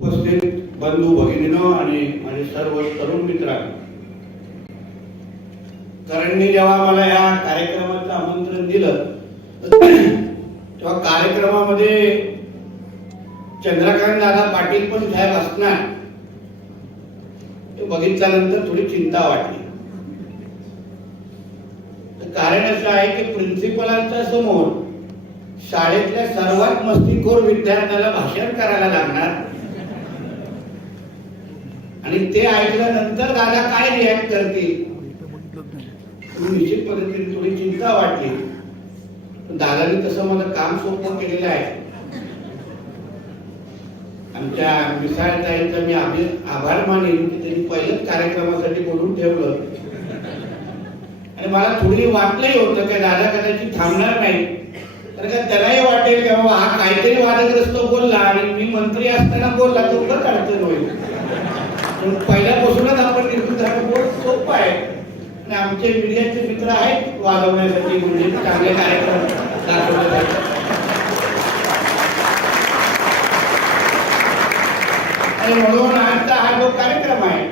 उपस्थित बंधू भगिनीनो आणि माझे सर्व तरुण मित्रांनो करणनी जेव्हा मला या कार्यक्रमाचं आमंत्रण दिलं तेव्हा कार्यक्रमामध्ये चंद्रकांत दादा पाटील पण साहेब असणार. ते बघितल्यानंतर थोडी चिंता वाटली. कारण असं आहे की प्रिन्सिपलांच्या समोर शाळेतल्या सर्वात मस्तीखोर विद्यार्थ्याला भाषण करायला लागणार. आणि ते ऐकल्यानंतर दादा काय रिॲक्ट करतील? निश्चित पद्धतीने थोडी चिंता वाटली. पण दादानी तसं मला काम सोपं केलेलं आहे. आमच्या मिसाळताईंचा मी आभी आभार मानेन की त्यांनी पहिल्याच कार्यक्रमासाठी बोलून ठेवलं. आणि मला थोडी वाटलंही होतं की दादा कदाचित थांबणार नाही. तर का त्यालाही वाटेल की बाबा हा काहीतरी वादग्रस्त बोलला आणि मी मंत्री असताना बोलला तो उगाच अडचण होईल. म्हणून पहिल्यापासूनच आपण निघून जाणं बोर्ड सोपं आहे. आणि आमचे मीडियाचे मित्र आहेत वाजवण्यासाठी म्हणजे चांगले कार्यक्रम दाखवण्यासाठी आणि म्हणून आजचा हा जो कार्यक्रम आहे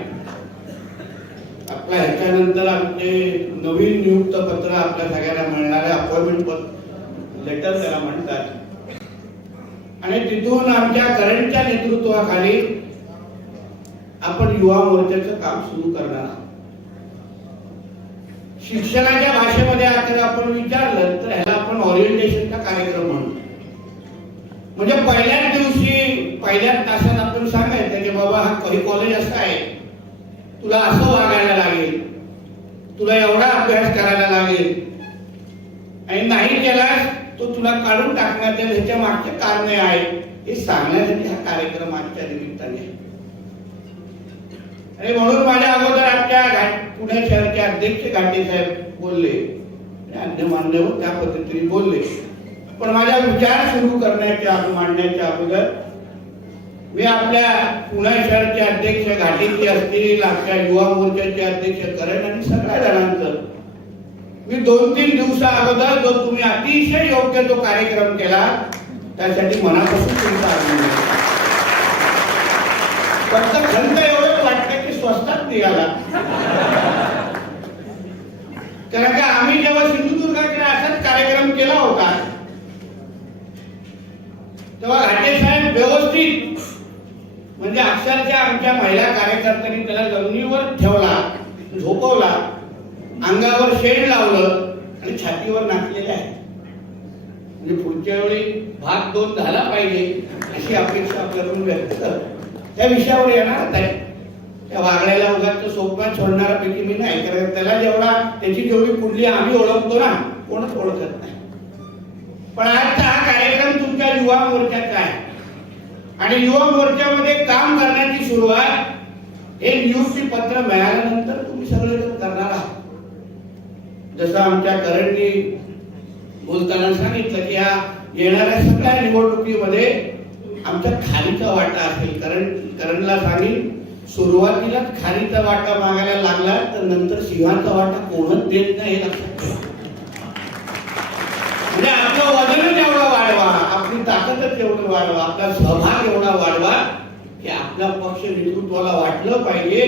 आपला ह्याच्यानंतर आमचे नवीन नियुक्त पत्र आपल्या सगळ्यांना मिळणारे अपॉइंटमेंट लेटर त्याला म्हणतात. आणि तिथून आमच्या करंटच्या नेतृत्वाखाली आपण युवा मोर्चाचं काम सुरू करणार आहोत. शिक्षणाच्या भाषेमध्ये आता आपण विचारलं तर ह्याला आपण ओरिएंटेशनचा कार्यक्रम म्हणतो म्हणजे पहिल्याच दिवशी पहिल्याच तासात आपण सांगायचं की बाबा हा काही कॉलेज असं आहे. तुला असं वागायला लागेल. तुला एवढा अभ्यास करायला लागेल. आणि नाही केलास तो तुला काढून टाकण्यात येईल ह्याच्या मागचे कारणे आहेत. हे सांगण्यासाठी हा कार्यक्रम आजच्या निमित्ताने आहे. आणि म्हणून माझ्या अगोदर आमच्या पुणे शहरचे अध्यक्ष घाटे साहेब बोलले. आणि अन्य मान्यवर त्या पद्धतीने बोलले. पण माझा विचार सुरू करण्याच्या मांडण्याच्या अगोदर मी आपल्या पुणे शहरचे अध्यक्ष घाटीचे असतील आपल्या युवा मोर्चाचे अध्यक्ष करण आणि सगळ्या जणांचं. मी दोन तीन दिवसा अगोदर जो तुम्ही अतिशय योग्य जो कार्यक्रम केला त्यासाठी मनापासून तुमचा अभिनंदन. फक्त खंत एवढंच वाटतं की स्वस्तात निघाला कारण का आम्ही जेव्हा सिंधुदुर्गाकडे असाच कार्यक्रम केला होता तेव्हा घाटे साहेब व्यवस्थित म्हणजे अक्षरशः आमच्या महिला कार्यकर्त्यांनी त्याला जमिनीवर ठेवला झोपवला अंगावर शेड लावलं आणि छातीवर नाचलेले आहे. म्हणजे पुढच्या वेळी भाग दोन झाला पाहिजे अशी अपेक्षा आपल्याकडून व्यक्त त्या विषयावर येणार आहे त्या वागण्याला उगाच सोपा पैकी मी नाही कारण त्याला जेवढा त्याची जेवढी कुठली आम्ही ओळखतो ना कोणच ओळखत नाही. पण आजचा हा कार्यक्रम तुमच्या युवा मोर्चाचा आहे. आणि युवा मोर्चामध्ये काम करण्याची सुरुवात हे नियुक्ती पत्र मिळाल्यानंतर तुम्ही सगळे करणार आहात. जसं आमच्या करंटनी बोलताना सांगितलं की या येणाऱ्या सगळ्या निवडणुकीमध्ये आमच्या खालीचा वाटा असेल. करण करणला सांगेल सुरुवातीला खारीचा वाटा मागायला लागला तर नंतर शिवांचा वाटा कोणच देत नाही हे लक्षात ठेवा. म्हणजे आपलं वजनच एवढा वाढवा आपली ताकदच एवढं वाढवा आपला सहभाग एवढा वाढवा की आपला पक्ष नेतृत्वाला वाटलं पाहिजे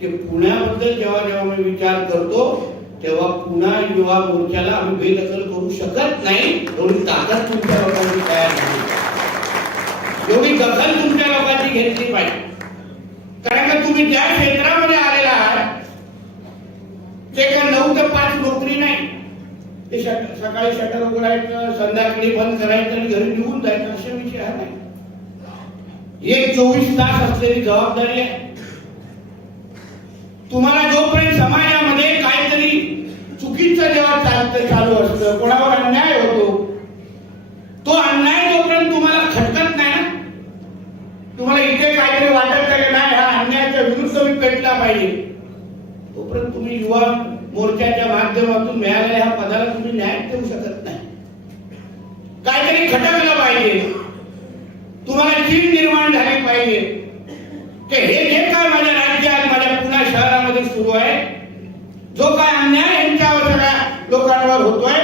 की पुण्याबद्दल जेव्हा जेव्हा मी विचार करतो तेव्हा पुन्हा युवा मोर्चाला आम्ही बेदखल करू शकत नाही एवढी ताकद तुमच्या लोकांची तयार झाली एवढी दखल तुमच्या लोकांची घेतली पाहिजे. कारण का तुम्ही ज्या क्षेत्रामध्ये आलेला आहात ते काय नऊ ते पाच नोकरी नाही. ते सकाळी शटर उघडायचं संध्याकाळी बंद करायचं आणि घरी निघून जायचं असे विषय हा नाही एक चोवीस तास असलेली जबाबदारी आहे. तुम्हाला जोपर्यंत समाजामध्ये काहीतरी चुकीचं जेव्हा चालतं चालू असतं कोणावर अन्याय होतो तो अन्याय जोपर्यंत तुम्हाला खटकत नाही ना तुम्हाला इथे काहीतरी वाटत आहे की नाही हा अन्यायाच्या विरुद्ध मी पेटला पाहिजे. तोपर्यंत तुम्ही युवा मोर्चाच्या माध्यमातून मिळालेल्या ह्या पदाला तुम्ही न्याय देऊ शकत नाही. काहीतरी खटकलं पाहिजे. तुम्हाला जीव निर्माण झाली पाहिजे. की हे जे काय माझ्या राज्यात माझ्या पुणे शहरामध्ये सुरू आहे जो काय अन्याय यांच्यावर सगळ्या लोकांवर होतोय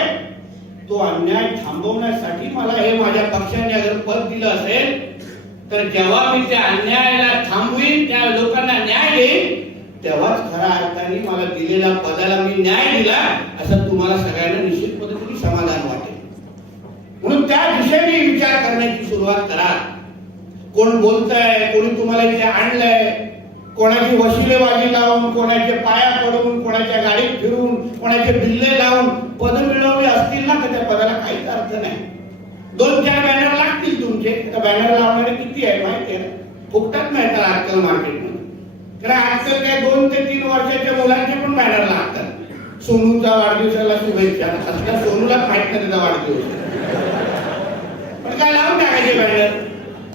तो अन्याय थांबवण्यासाठी मला हे माझ्या पक्षाने अगर पद दिलं असेल तर जेव्हा मी त्या अन्यायाला थांबवीन त्या लोकांना न्याय देईन तेव्हाच खऱ्या अर्थाने मला दिलेल्या पदाला मी न्याय दिला असं तुम्हाला सगळ्यांना निश्चित पद्धतीने समाधान वाटेल. म्हणून त्या दिशेने विचार करण्याची सुरुवात करा. कोण बोलतंय कोणी तुम्हाला इथे आणलंय कोणाची वशिलेबाजी लावून कोणाचे पाया पडून कोणाच्या गाडीत फिरून कोणाचे बिल्ले लावून पद मिळवले असतील ना तर त्या पदाला काहीच अर्थ नाही. दोन चार बॅनर लागतील तुमचे. त्या बॅनर लावणारे किती आहे माहिती आहे फुकटात नाही तर आजकाल मार्केटमध्ये कारण आजकाल काय दोन ते तीन वर्षाच्या मुलांचे पण बॅनर लागतात. सोनूचा वाढदिवसाला शुभेच्छा. असल्या सोनूला माहीत नाही त्याचा वाढदिवस. पण काय लावून टाकायचे बॅनर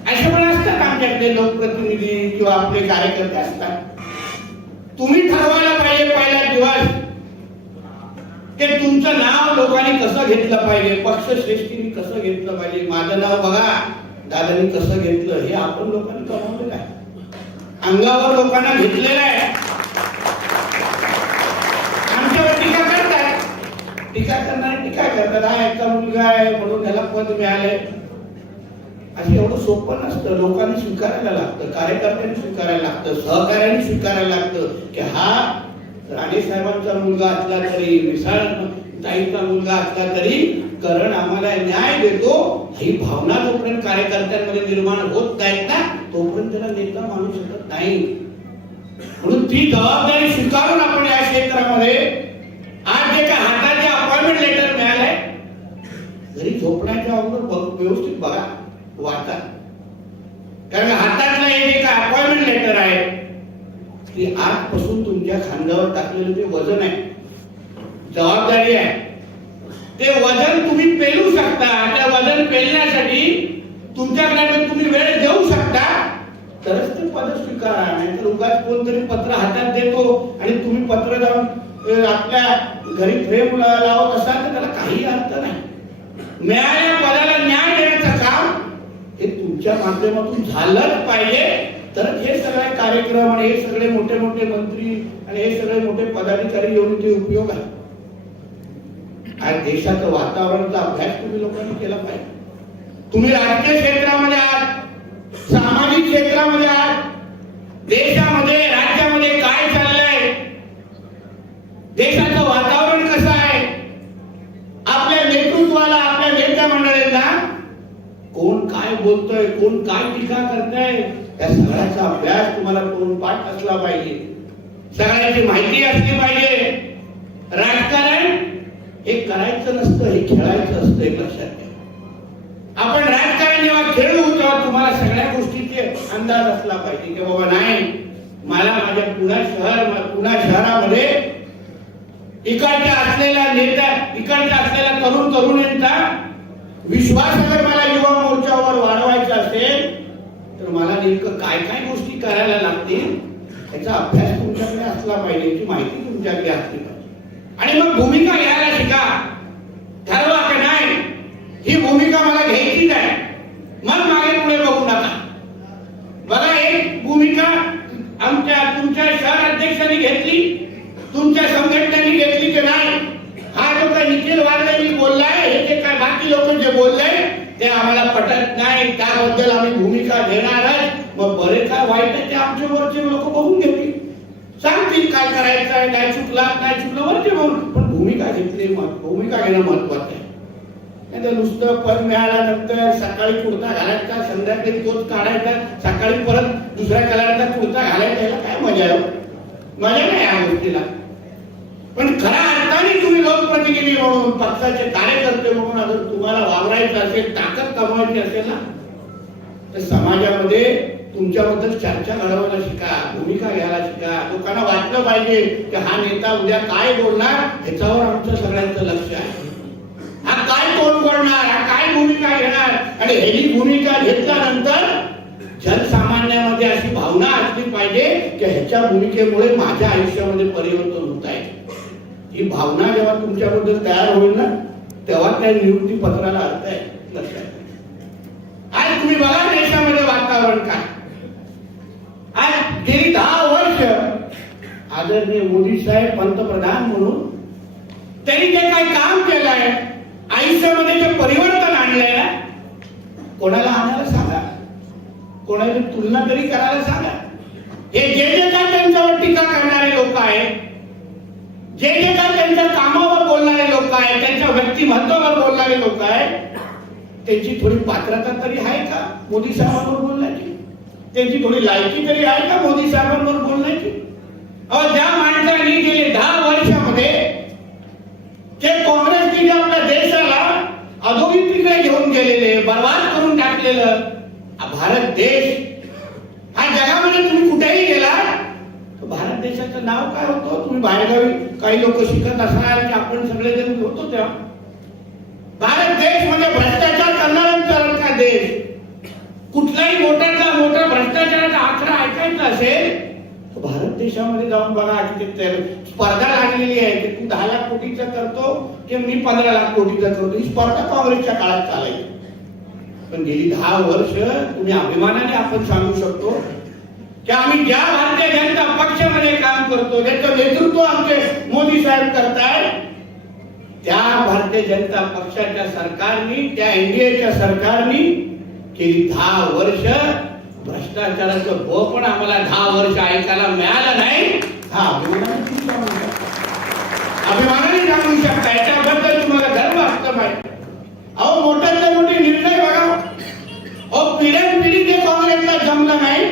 असे पण असतात आमच्याकडे लोकप्रतिनिधी किंवा आपले कार्यकर्ते असतात. तुम्ही ठरवायला पाहिजे पहिला दिवस ते तुमचं नाव लोकांनी कसं घेतलं पाहिजे पक्ष श्रेष्ठीने कसं घेतलं पाहिजे? माझं नाव बघा दादानी कसं घेतलं हे आपण लोकांनी कमावलं आहे. अंगावर लोकांना घेतलेलं आहे. आमच्यावर टीका करताय. टीका करणारे टीका करतात. हा याचा मुलगा आहे म्हणून त्याला पद मिळालंय असं एवढं सोपं नसतं. लोकांनी स्वीकारायला लागतं. कार्यकर्त्यांनी स्वीकारायला लागतं. सहकार्याने स्वीकारायला लागतं की हा राणे साहेबांचा मुलगा असला तरी मिसाळ ताईचा मुलगा असला तरी करण आम्हाला न्याय देतो. ही भावना जोपर्यंत कार्यकर्त्यांमध्ये निर्माण होत नाहीत ना तोपर्यंत त्याला नेता माणूस नाही. म्हणून ती जबाबदारी स्वीकारून आपण या क्षेत्रामध्ये आज जे काय हाताचे अपॉइंटमेंट लेटर मिळालंय घरी झोपण्याच्या अगोदर बघ- व्यवस्थित बघा वाचा. कारण हातातलं हे जे काय अपॉइंटमेंट लेटर आहे की आजपासून तुमच्या खांद्यावर टाकलेलं जे वजन आहे जबाबदारी आहे ते वजन तुम्ही पेलू शकता. त्या वजन पेलण्यासाठी तुमच्याकडे तुम्ही वेळ तरच ते पद स्वीकारा नाहीतर उगाच कोणतरी पत्र हातात देतो आणि तुम्ही पत्र जाऊन आपल्या घरी फ्रेम लावत असाल तर त्याला काही अर्थ नाही. न्याय पदाला न्याय देण्याचं काम हे तुमच्या माध्यमातून झालंच पाहिजे. तर हे सगळे कार्यक्रम आणि हे सगळे मोठे मोठे मंत्री आणि हे सगळे मोठे पदाधिकारी येऊन ते उपयोग आहे आज देशाचं वातावरणाचा अभ्यास तुम्ही लोकांनी केला पाहिजे. तुम्ही राजकीय क्षेत्रामध्ये आहात. सामाजिक क्षेत्रामध्ये देशामध्ये राज्यामध्ये काय चाललंय? देशाचं वातावरण कसं आहे? आपल्या नेतृत्वाला आपल्या नेत्या मंडळींना कोण काय बोलतोय कोण काय टीका करताय त्या सगळ्याचा अभ्यास तुम्हाला कोण पाठ असला पाहिजे. सगळ्याची माहिती असली पाहिजे. राजकारण हे करायचं नसतं हे खेळायचं असतं लक्षात घ्या आपण राजकारण जेव्हा खेळू तुम्हाला सगळ्या गोष्टीचे अंदाज असला पाहिजे की बाबा नाही मला माझ्या पुणा शहर पुणा शहरामध्ये इकडच्या असलेल्या नेत्या इकडच्या असलेल्या तरुण तरुणींचा विश्वास अगर मला युवा मोर्चावर वाढवायचा असेल तर मला नेमकं काय काय गोष्टी करायला लागतील याचा अभ्यास तुमच्याकडे असला पाहिजे याची माहिती तुमच्याकडे असली पाहिजे. आणि मग भूमिका घ्यायला शिका. ठरवा की नाही ही भूमिका मला घ्यायचीच आहे. मग बघा एक भूमिका आमच्या तुमच्या शहर अध्यक्षांनी घेतली तुमच्या संघटनेने घेतली की नाही? हा जो काही निखिल वागलेनी बोललाय हे जे काय बाकी लोक जे बोलले ते आम्हाला पटत नाही. त्याबद्दल आम्ही भूमिका घेणारच मग बरे काय वाईट आहे ते आमच्या वरचे लोक बघून घेतील. सांगतील काय करायचं आहे काय चुकला काय चुकलं वरचे बघून. पण भूमिका घेतली भूमिका घेणं महत्वाचं आहे. नाही तर नुसतं पद मिळाल्यानंतर सकाळी कुर्ता घालायचा संध्याकाळी तोच काढायचा सकाळी परत दुसऱ्या कलरचा कुर्ता घालायचा याला काय मजा आहे? मजा नाही या गोष्टीला. पण खऱ्या अर्थाने तुम्ही लोकप्रतिनिधी म्हणून पक्षाचे कार्यकर्ते म्हणून अगर तुम्हाला वावरायचं असेल ताकद कमवायची असेल ना तर समाजामध्ये तुमच्याबद्दल चर्चा घडवायला शिका भूमिका घ्यायला शिका. लोकांना वाटलं पाहिजे की हा नेता उद्या काय बोलणार ह्याच्यावर आमचं सगळ्यांचं लक्ष आहे. हा काय कोण करणार काय भूमिका घेणार? आणि ही भूमिका घेतल्यानंतर जनसामान्यामध्ये अशी भावना असली पाहिजे की ह्याच्या भूमिकेमुळे माझ्या आयुष्यामध्ये परिवर्तन होत आहे. ही भावना जेव्हा तुमच्याबद्दल तयार होईल ना तेव्हा त्या निवृत्ती पत्राला अर्थ आहे लक्षात आज तुम्ही बघा देशामध्ये वातावरण काय. आज गेली दहा वर्ष आदरणीय मोदी साहेब पंतप्रधान म्हणून त्यांनी जे काही काम केलंय आयुष्यामध्ये जे परिवर्तन आणलंय ना कोणाला आणायला सांगा? कोणाची तुलना तरी करायला सांगा? हे जे जे काय त्यांच्यावर टीका करणारे लोक आहेत जे जे काय त्यांच्या कामावर बोलणारे लोक आहेत त्यांच्या व्यक्तिमत्वावर बोलणारे लोक आहेत त्यांची थोडी पात्रता तरी आहे का मोदी साहेबांवर बोलण्याची? त्यांची थोडी लायकी तरी आहे का मोदी साहेबांवर बोलण्याची? अहो ज्या माणसांनी गेले दहा वर्षामध्ये ते काँग्रेस अधोगतीकडे घेऊन गेलेले बर्बाद करून टाकलेलं. भारत देश. हा जगामध्ये तुम्ही कुठेही गेला तर भारत देशाचं नाव काय होतं? तुम्ही बाहेरगावी काही लोक शिकत असणार की आपण सगळे जण होतो त्या भारत देश म्हणजे भ्रष्टाचार करणाऱ्यांचा देश. कुठलाही मोठ्यातला मोठा भ्रष्टाचाराचा आकडा ऐकायचा असेल भारत देशामध्ये जाऊन बघा की स्पर्धा लागलेली आहे. की तू दहा लाख कोटीचा करतो की मी पंधरा लाख कोटीचा करतो? ही स्पर्धा काँग्रेसच्या काळात चालायची. पण गेली दहा वर्ष तुम्ही अभिमानाने आपण सांगू शकतो की आम्ही ज्या भारतीय जनता पक्षामध्ये काम करतो ज्याचं नेतृत्व आमचे मोदी साहेब करतायत त्या भारतीय जनता पक्षाच्या सरकारनी त्या एनडीएच्या सरकारनी गेली दहा वर्ष भ्रष्टाचाराचं ब पण आम्हाला दहा वर्ष ऐकायला मिळालं नाही. हा अभिमानाने सांगू शकता. अभिमानाने सांगू शकता याच्याबद्दल तुम्हाला गर्व असतं माहिती अहो मोठ्यातले मोठे निर्णय बघा. अहो पिढ्यान पिढी जे काँग्रेसला जमलं नाही.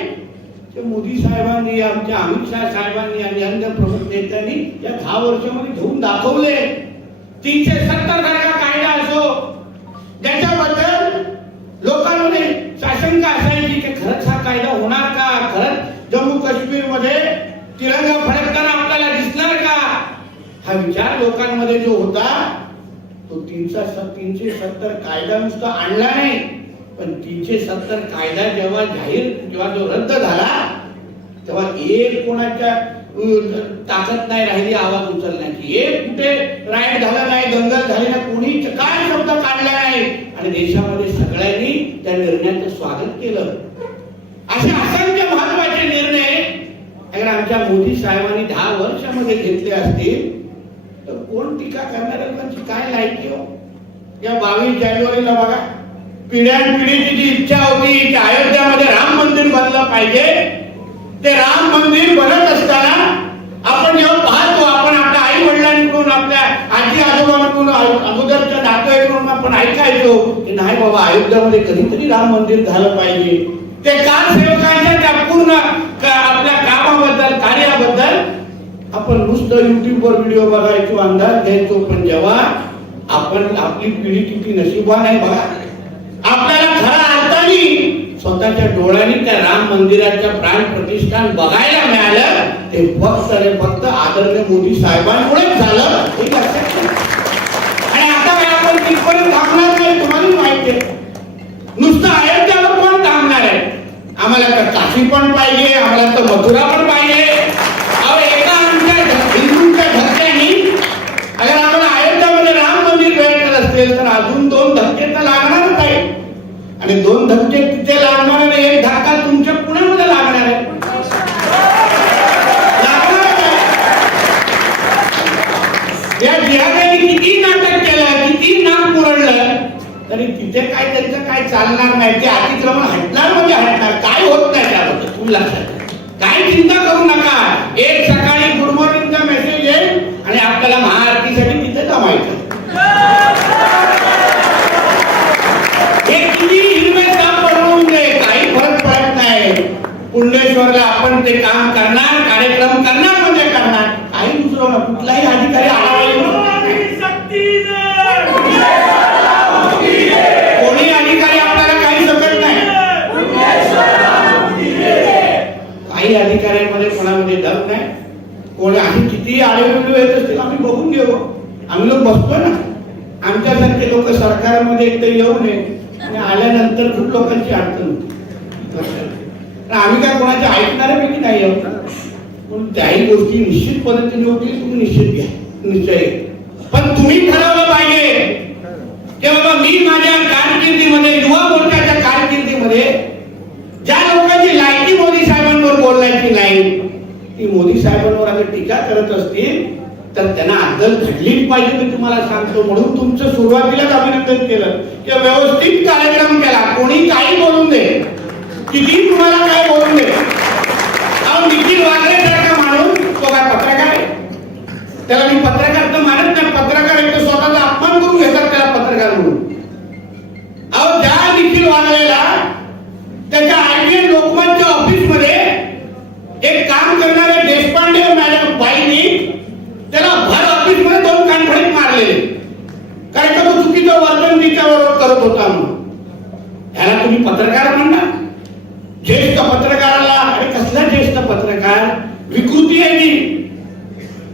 ते मोदी साहेबांनी आमच्या अमित शाह साहेबांनी आणि अन्य प्रमुख नेत्यांनी या दहा वर्षामध्ये घेऊन दाखवले. तीनशे सत्तर सारखा कायदा असो. ज्याच्याबद्दल शासन असायची की खरंच हा कायदा होणार का? खरंच जम्मू काश्मीरमध्ये तिरंगा फडकताना आपल्याला दिसणार का? हा विचार लोकांमध्ये जो होता तो तीनशे तीनशे सत्तर कायदा नुसता आणला नाही. पण तीनशे सत्तर कायदा जेव्हा जाहीर जेव्हा जो रद्द झाला तेव्हा एक कोणाच्या ताकद नाही राहिली आवाज उचलण्याची. एक कुठे राईट झाला नाही दंगल झाली ना कोणी काय शब्द काढला नाही. आणि देशामध्ये सगळ्यांनी त्या निर्णयाचं स्वागत केलं. असे असंख्य महत्त्वाचे निर्णय अगर आमच्या मोदी साहेबांनी दहा वर्षामध्ये घेतले असतील तर कोण टीका करणाऱ्या म्हणजे लोकांची काय लायकी हो? या बावीस जानेवारीला बघा. पिढ्यान पिढीची जी इच्छा होती की अयोध्यामध्ये राम मंदिर बनलं पाहिजे. ते राम मंदिर बनत असताना आपण जेव्हा पाहतो आपण आपल्या आई वडिलांकडून आपल्या आजी आजोबांकडून अगोदरच्या नातेवाईकडून आपण ऐकायचो की नाही बाबा अयोध्यामध्ये कधीतरी राम मंदिर झालं पाहिजे. ते कारसेवकांच्या त्या पूर्ण आपल्या कामाबद्दल कार्याबद्दल आपण नुसतं युट्यूबवर व्हिडिओ बघायचो अंदाज घ्यायचो पण जेव्हा आपण आपली पिढी किती नशिबान आहे बघा. आपल्याला खरा अर्थाने स्वतःच्या डोळ्यांनी त्या राम मंदिराच्या प्राण प्रतिष्ठान बघायला मिळालं. ते फक्त आणि फक्त आदरणीय मोदी साहेबांमुळेच झालं हे लक्षात ठेवा. आणि आता काय आपण तिथपर्यंत थांबणार नाही तुम्हाला माहिती आहे नुसतं अयोध्यावर कोण थांबणार आहे आम्हाला तर काशी पण पाहिजे आम्हाला तर मथुरा पण पाहिजे अहो एका आमच्या ध- हिंदूंच्या धक्क्यानी अगर आम्हाला अयोध्यामध्ये राम मंदिर भेटत असेल तर अजून दोन धक्के तर लागणारच आहे आणि दोन धक्के तिथे लागणार आणि एक धक्का तुमच्या पुण्यामध्ये लागणार आहे लागणारच आहे. या जिहाद्यांनी किती नाटक केलं किती नाक मुरडलं तरी तिथे काय त्यांचं काय चालणार नाही ते अतिक्रमण हटणार म्हणजे हटणार काय होत नाही त्याबद्दल तुम्ही लक्षात ठेवा. काय चिंता करू नका एक सकाळी गुड मॉर्निंगचा मेसेज येईल आणि आपल्याला महाआरतीसाठी तिथे जमायचं हे किती हिरवे काम बनवून दे काही फरक पडत नाही पुंडेश्वरला आपण ते काम करणार कार्यक्रम करणार म्हणजे करणार. काही दुसरं ना कुठलाही अधिकारी कोणी अधिकारी आपल्याला काही शकत नाही. काही अधिकाऱ्यांमध्ये कोणामध्ये दम नाही. कोणी आम्ही किती आडेवेगळे येत असतील आम्ही बघून घेऊ. आम्ही लोक बसतो ना. आमच्यासारखे लोक सरकारमध्ये एकतर येऊ नये. आणि आल्यानंतर खूप लोकांची अडचण होती. आम्ही काय कोणाच्या ऐकणाऱ्यापैकी नाही आहोत पण त्याही गोष्टी निश्चित पद्धतीने होतील तुम्ही निश्चित घ्या. निश्चय. पण तुम्ही ठरवलं पाहिजे. की बाबा मी माझ्या कारकिर्दीमध्ये युवा मोर्चाच्या कारकिर्दीमध्ये ज्या लोकांची लायकी मोदी साहेबांवर बोलण्याची नाही ती मोदी साहेबांवर अगर टीका करत असतील तर त्यांना अद्दल घडलीच पाहिजे मी तुम्हाला सांगतो. म्हणून तुमचं सुरुवातीलाच अभिनंदन केलं. की व्यवस्थित कार्यक्रम केला. कोणी काही बोलून दे. किती तुम्हाला काय बोलून दे अहो निखिल वागळे सारखा माणूस तो काय पत्रकार आहे? त्याला मी पत्रकार तर मानत नाही पत्रकार आहे तो स्वतःचा अपमान करून घेतात त्याला पत्रकार म्हणून अहो त्या निखिल वागळेला त्याच्या आयटीएन लोकमतच्या ऑफिसमध्ये एक काम करणारे देशपांडे मॅडम बाईंनी त्याला भर ऑफिसमध्ये दोन कानफडीत मारलेले कारण का तो चुकीचं वर्तन तिच्याबरोबर करत होता म्हणून ह्याला तुम्ही पत्रकार म्हणता ज्येष्ठ पत्रकाराला अरे कसला ज्येष्ठ पत्रकार विकृती आहे ती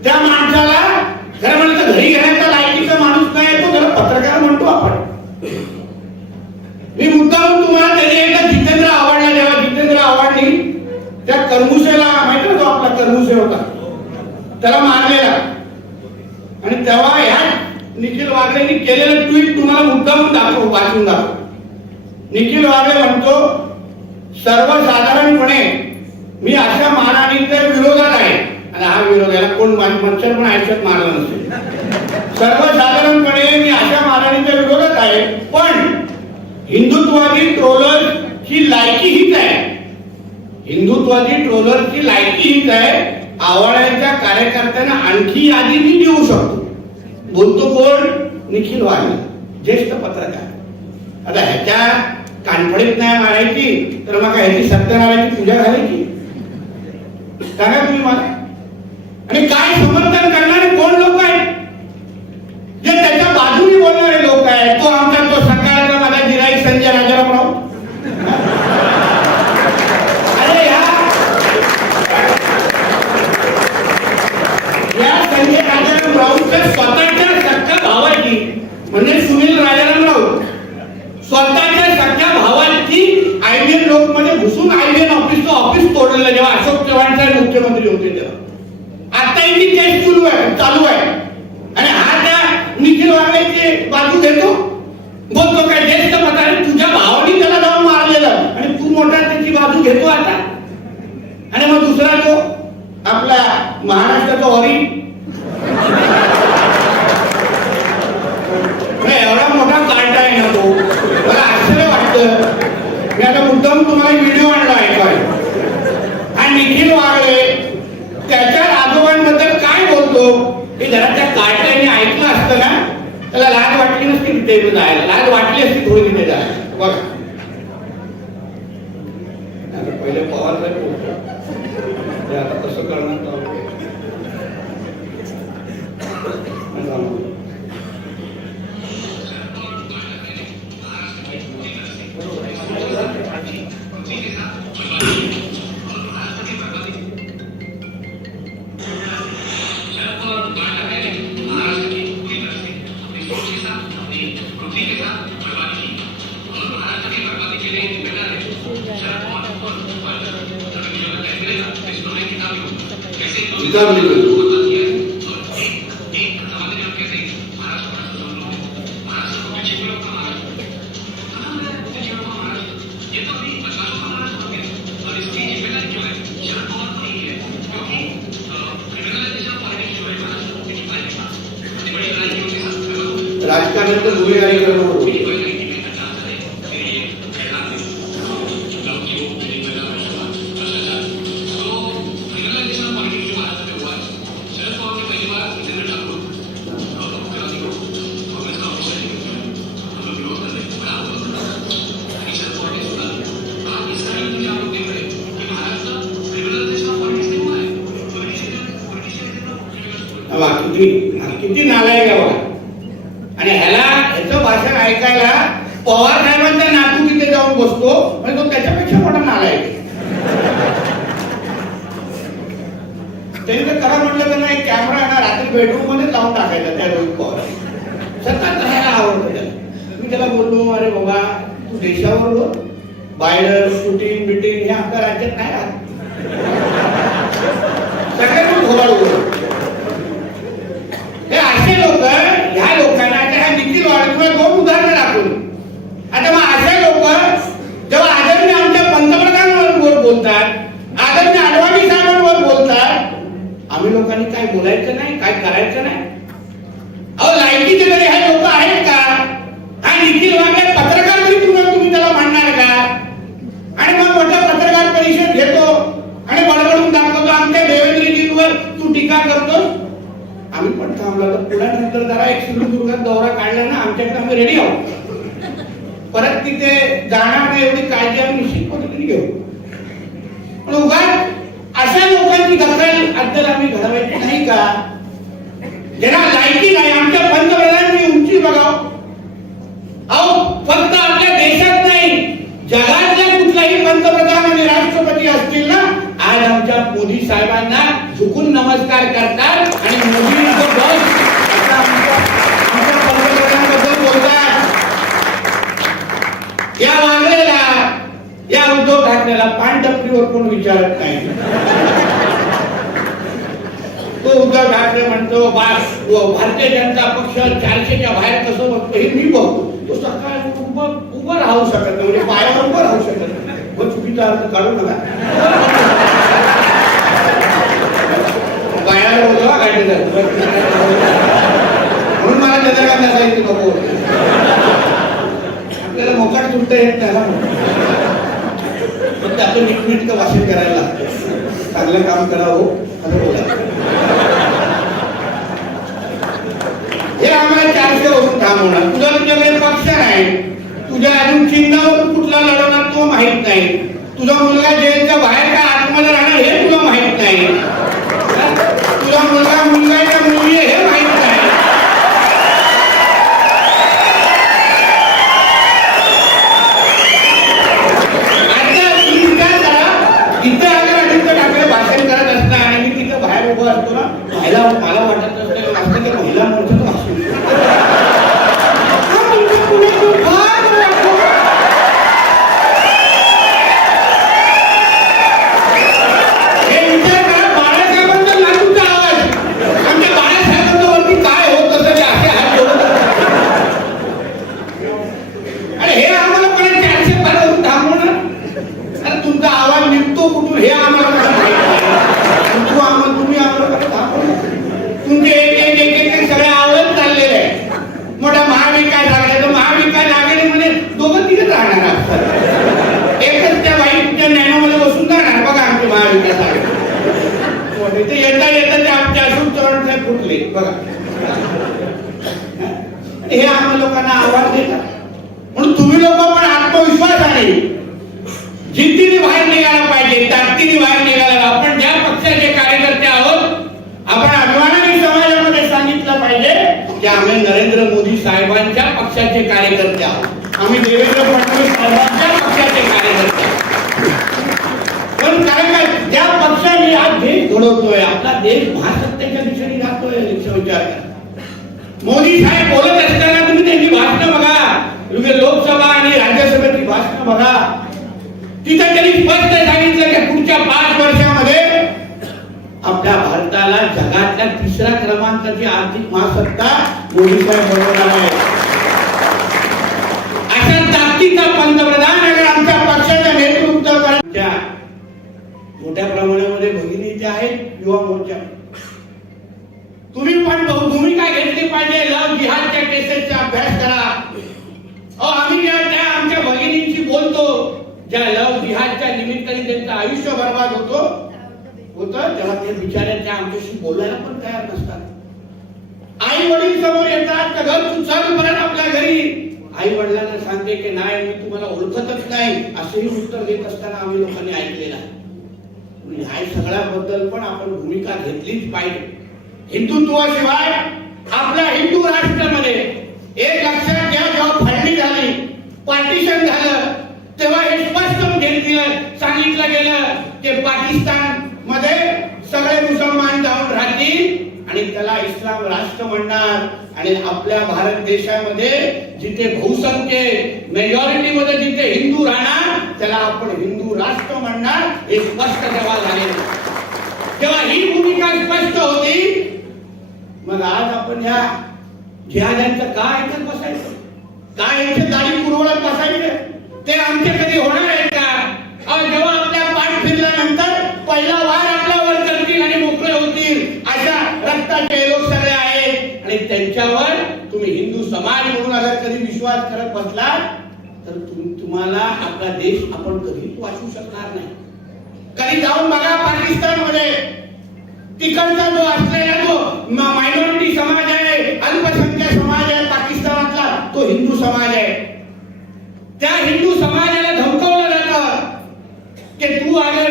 त्या माणसाला खरं म्हणलं तर घरी घेण्याचा लायकीचा माणूस नाही तो त्याला पत्रकार म्हणतो आपण मी मुद्दाम तुम्हाला त्याने एकदा जितेंद्र आवडला जेव्हा जितेंद्र आव्हाडनी त्या करमुसेला माहिती ना तो आपला करमुसे होता? त्याला मारलेला. आणि तेव्हा ह्या निखिल वागळेंनी केलेलं ट्विट तुम्हाला मुद्दामून दाखव वाचून दाखव. निखिल वागळे म्हणतो सर्वसाधारणपणे मी अशा मारहाणीच्या विरोधात आहे. आणि हा विरोध याला कोण मच्छर पण आयुष्यात मारला नसेल. सर्वसाधारणपणे मी अशा मारहाणीच्या विरोधात आहे पण हिंदुत्ववादी ट्रोलर ही लायकी हीच आहे. हिंदुत्वादी ट्रोलरची लायकी आहे? आवाळ्यांच्या कार्यकर्त्यांना आणखी यादी मी देऊ शकतो. बोलतो कोण? निखिल वाघ ज्येष्ठ पत्रकार. आता ह्याच्या कानफडीत नाही मारायची तर मग ह्याची सत्यनारायणची पूजा घालायची सांगा तुम्ही मला. आणि काय समर्थन करणारे कोण लोक आहेत? जे त्याच्या बाजूने बोलणारे लोक आहेत तो आमचा तो सकाळचा माझा गिराईक संजय राजाराम राव अरे या या संजय राजाराम राऊतच्या स्वतःच्या सख्या भावाची म्हणजे सुनील राजाराम राऊत स्वतःच्या सख्या भावाची आयबीएन लोक मध्ये घुसून आयबीएन ऑफिसचं ऑफिस तोडलेलं जेव्हा अशोक चव्हाण साहेब मुख्यमंत्री होते तेव्हा. आता ती केस सुरू आहे चालू आहे. आणि हा त्या निखिल वागळेची बाजू घेतो. बोलतो काय ज्येष्ठ पत्रकार तुझ्या भावाने त्याला जाऊन मारलेलं. आणि तू मोठा त्याची बाजू घेतो आता. आणि मग दुसरा तो आपला महाराष्ट्राचा वरी नाही, एवढा मोठा कार्टा आहे ना तो मला आश्चर्य वाटतं मी आता मुद्दाम तुम्हाला व्हिडिओ आणला ऐकाय हा निखिल वागळे त्याच्या आजोबांबद्दल काय बोलतो? हे जरा त्या कार्टाने ऐकलं असतं ना? त्याला लाज वाटली नसती तिथे जायला. लाज वाटली असती थोडी तिथे जायला. बघा. राजकारणात तर गुन्हेगारी करणं त्यांनी तर करा म्हटलं तर नाही कॅमेरा आहे ना रात्री बेडरूममध्ये लावून टाकायचा त्या रोहित पवार सतत राहायला आवडतं त्याला. मी त्याला बोललो अरे बाबा तू देशावर बोल हो. बायडर शूटिंग बिटिंग हे आमच्या राज्यात नाही राहत. सगळ्यांना घोबाड बोलायचं नाही काय करायचं नाही? अहो लायकीचे तरी हा लोक आहेत का? हा निखिल वागे पत्रकार तरी तुम्ही त्याला मांडणार का? आणि मग म्हटलं पत्रकार परिषद घेतो आणि बडबडून दाखवतो आमच्या देवेंद्रजींवर तू टीका करतो आम्ही पण थांबला तर पुन्हा नंतर जरा एक सिंधुदुर्गात दौरा काढला ना आमच्याकडे आम्ही रेडी आहोत. परत तिथे जाणार नाही एवढी काळजी आम्ही निश्चित पद्धतीने घेऊ. पण उगाच अशा लोकांची दखल अद्दल आम्ही घडवायची नाही का? ज्यांना लायकी नाही आमच्या पंतप्रधानांची उंची बघाव. अहो फक्त आपल्या देशात नाही जगातल्या कुठलाही पंतप्रधान आणि राष्ट्रपती असतील ना आज आमच्या मोदी साहेबांना झुकून नमस्कार करतात आणि मोदी आमच्या पंतप्रधानांबद्दल बोलतात. या आपल्याला ठाकरेला पानटपरीवर कोण विचारत नाही. तो उद्धव ठाकरे म्हणतो बास भारतीय जनता पक्ष चारशेच्या बाहेर कसं बघतो हे मी बघतो. तो सकाळ उभं उभं राहू शकत नाही म्हणजे पायावर उभं राहू शकत नाही. हो, मग चुकीचा अर्थ काढू नका पायावर होतो म्हणून मला त्याच्या काय नसायची नको आपल्याला मोकाट तुटता येत नाही ना फक्त आपण नीटनेटकं भाषण करायला लागतं? चांगलं काम करावं हो, खरं बोला. हे आम्हाला चारशे वरून होणार. तुझा तुझ्याकडे पक्ष नाही. तुझ्या अजून चिन्हावर कुठला लढवणार तो माहीत नाही. तुझा मुलगा जेलच्या बाहेर काय आतमध्ये राहणार हे तुला माहीत नाही. तुझा मुलगा मुलगा आहे. का मुलगी आहे हे माहीत नाही आता तुम्ही विचार करा इथं अगर आदित्य ठाकरे भाषण करत असता आणि मी तिथं बाहेर उभं असतो ना महिला मला वाटत असतं असतं की महिला मोर्चाचं भाषण हा तुमच्या पुण्यातून फार वाटतो. हे विचार करा बाळासाहेबांचा लाटूचा आवाज आमच्या बाळासाहेबांच्या वरती काय होत असं ते असे हात जोडत असतात. आणि हे आम्हाला पण चारशे पारावरून थांबवणार अरे तुमचा आवाज निघतो कुठून हे आम्हाला कसं माहीत नाही. तू आम्हाला तुम्ही आम्हाला कसं थांबवणार? तुमचे एक एक एक एक एक सगळे आवाज चाललेले आहे मोठा महाविकास आघाडी तर महाविकास आघाडीमध्ये दोघं तिघच राहणार असतात. एकच त्या बाईच्या नॅनोमध्ये बसून जाणार बघा आमचे महाविकास आघाडी ते येता येता ते आमच्या अशोक चव्हाण साहेब फुटले बघा हे आम्हा लोकांना आवाज देतात म्हणून तुम्ही लोक पण आत्मविश्वासाने जिद्दीने बाहेर निघायला पाहिजे ताकदीने बाहेर निघायला आपण ज्या पक्षाचे कार्यकर्ते आहोत आपण अभिमानाने समाजामध्ये सांगितलं पाहिजे की आम्ही नरेंद्र मोदी साहेबांच्या पक्षाचे कार्यकर्ते आहोत. आम्ही देवेंद्र फडणवीस साहेबांच्या पक्षाचे कार्यकर्ते पण कारण काय? त्या पक्षाने आज देश घडवतोय आपला देश महासत्तेच्या दिशेने जातोय याचा विचार करा. मोदी साहेब बोलत असताना तुम्ही त्यांची भाषणं बघा. तुम्ही लोकसभा आणि राज्यसभेची भाषणं बघा. तिथं त्यांनी स्पष्ट सांगितलं की पुढच्या पाच वर्षामध्ये आपल्या भारताला जगातल्या तिसऱ्या क्रमांकाची आर्थिक महासत्ता मोदी साहेब बनवणार आहे अशा ताकदीचा पंतप्रधान आणि आमच्या पक्षाचं नेतृत्व करायच्या मोठ्या प्रमाणामध्ये भगिनी ज्या आहेत युवा मोर्चा तुम्ही पण भूमिका घेतली पाहिजे. लव जिहादच्या केसेसचा अभ्यास करा. अहो आम्ही ज्या त्या आमच्या भगिनींशी बोलतो ज्या लव जिहादच्या निमित्ताने त्यांचं आयुष्य बर्बाद होतो होतं तेव्हा ते बिचारे त्या आमच्याशी बोलायला पण तयार नसतात. आई वडील समोर येतात का घर सुचारू परत आपल्या घरी. आई वडिलांना सांगते की नाही मी तुम्हाला ओळखतच नाही. असंही उत्तर देत असताना आम्ही लोकांनी ऐकलेलं आहे. ह्या सगळ्याबद्दल पण आपण भूमिका घेतलीच पाहिजे. हिंदुत्वाशिवाय आपल्या हिंदू राष्ट्रामध्ये एक लक्षात घ्या जेव्हा फाळणी झाली पार्टिशन झालं तेव्हा हे स्पष्ट म्हणजे सांगितलं गेलं की पाकिस्तान मध्ये सगळे मुसलमान जाऊन राहतील आणि त्याला इस्लाम राष्ट्र म्हणणार. आणि आपल्या भारत देशामध्ये जिथे बहुसंख्य मेजॉरिटी मध्ये जिथे हिंदू राहणार त्याला आपण हिंदू राष्ट्र म्हणणार हे स्पष्ट तेव्हा झाले. तेव्हा ही भूमिका स्पष्ट होती. मग आज आपण या जिहाद्यांचं का ऐकत बसायचं? काय यांचे दाढी पुरवण्यात बसायचं? ते आमचे कधी होणार आहे का? जेव्हा आपल्या पहिला वार आपल्यावर करतील आणि मोकळे होतील. अशा रक्ताचे लोक सगळे आहेत. आणि त्यांच्यावर तुम्ही हिंदू समाज म्हणून अगर कधी विश्वास करत बसला तर तुम्हाला आपला देश आपण कधीच वाचू शकणार नाही. कधी जाऊन बघा पाकिस्तानमध्ये तिकडचा जो असलेला जो मायनॉरिटी समाज आहे अल्पसंख्याक समाज आहे पाकिस्तानातला तो हिंदू समाज आहे. त्या हिंदू समाजाला धमकवलं जातं. की तू अगर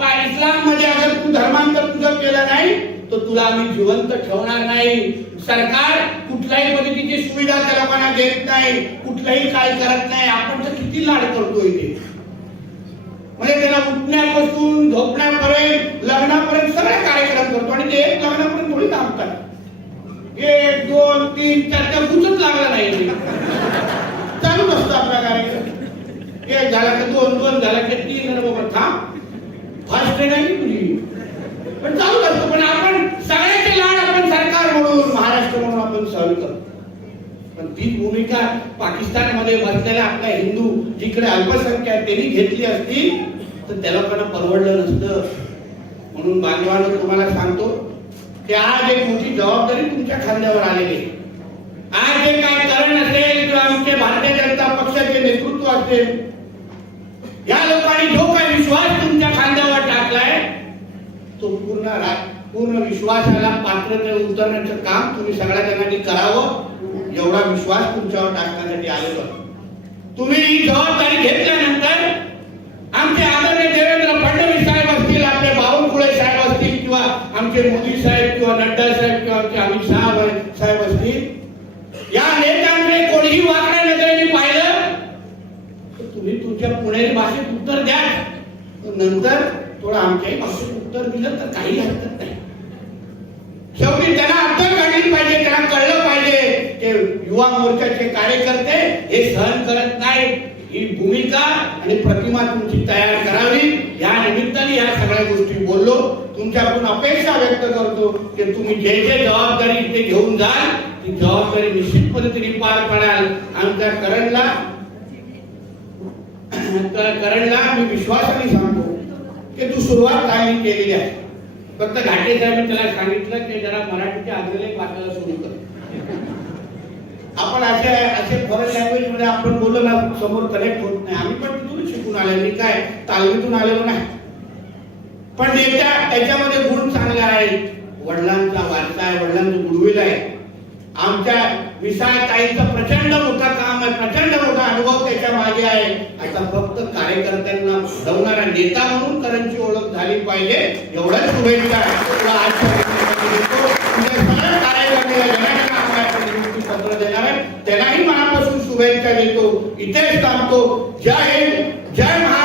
इस्लाममध्ये अगर तू धर्मांतर तुझं केलं नाही तर तुला आम्ही जिवंत ठेवणार नाही. सरकार कुठल्याही पद्धतीची सुविधा त्या लोकांना देत नाही कुठलंही काय करत नाही. आपण तर किती लाड करतो इथे. म्हणजे त्याला उठण्यापासून झोपण्यापर्यंत लग्नापर्यंत सगळे कार्यक्रम करतो आणि ते एक लग्नापर्यंत थोडी थांबतात. एक दोन तीन चार त्या गुचच लागला नाही चालू चालूच असतो आपला कार्यक्रम. एक झाला की दोन दोन झाला की तीन बाबा थांब. फास्ट ट्रेन आहे तुझी. पण चालू असतो पण आपण सगळ्याचे लाड आपण सरकार म्हणून महाराष्ट्र म्हणून आपण सहन करतो. पण ती भूमिका पाकिस्तानमध्ये बसलेल्या आपल्या हिंदू जिकडे अल्पसंख्याक त्यांनी घेतली असती तर त्या लोकांना परवडलं नसतं. म्हणून बांधवांनो तुम्हाला सांगतो की आज एक मोठी जबाबदारी तुमच्या खांद्यावर आलेली आहे. आज जे काय कारण असेल किंवा आमचे भारतीय जनता पक्षाचे नेतृत्व असेल या लोकांनी जो काही विश्वास तुमच्या खांद्यावर टाकलाय. तो पूर्ण पूर्ण विश्वासाला पात्रते उतरण्याचं काम तुम्ही सगळ्या जणांनी करावं. एवढा विश्वास तुमच्यावर टाकण्यासाठी आलेलो तुम्ही ही जबाबदारी घेतल्यानंतर आमचे आदरणीय देवेंद्र फडणवीस साहेब असतील आपले बावनकुळे साहेब असतील किंवा आमचे मोदी साहेब किंवा नड्डा साहेब किंवा आमचे अमित शहा साहेब असतील या नेत्यांकडे कोणीही वाकड्या नजरेने पाहिलं तर तुम्ही तुमच्या भाषेत उत्तर द्या. नंतर थोडं आमच्याही भाषेत उत्तर दिलं तर काही हरकत नाही. शेवटी त्यांना अद्दल काढली पाहिजे त्यांना कळलं पाहिजे की युवा मोर्चाचे कार्यकर्ते हे सहन करत नाही ही भूमिका आणि प्रतिमा तुमची तयार करावी. या निमित्ताने या सगळ्या गोष्टी बोललो. तुमच्याकडून अपेक्षा व्यक्त करतो की तुम्ही जे जे जबाबदारी इथे घेऊन जाल ती जबाबदारी निश्चित पद्धतीने पार पाडाल. आमच्या करणला करणला मी विश्वासाने सांगतो की तू सुरुवात चांगली केलेली आहे. फक्त घाटे साहेबांनी त्याला सांगितलं की जरा मराठीचे अग्रलेख वाचायला सुरू कर. आपण असे असे फॉरेन लँग्वेजमध्ये आपण बोललो ना समोर कनेक्ट होत नाही. आम्ही पण तिथून शिकून आले. मी काय तालमीतून आलेलो नाही. पण त्याच्या त्याच्यामध्ये गुण चांगला आहे. वडिलांचा वारसा आहे वडिलांचं गुडविल आहे. आमच्या विशाल प्रचंड मोठा काम आहे प्रचंड मोठा अनुभव त्याच्यामागे आहे. आता फक्त कार्यकर्त्यांना घडवणारा नेता म्हणून करणची ओळख झाली पाहिजे. एवढंच शुभेच्छा. तुला आजच्या पत्र देणार आहे त्यांनाही मनापासून शुभेच्छा देतो. इथेच थांबतो. जय हिंद. जय महाराष्ट्र.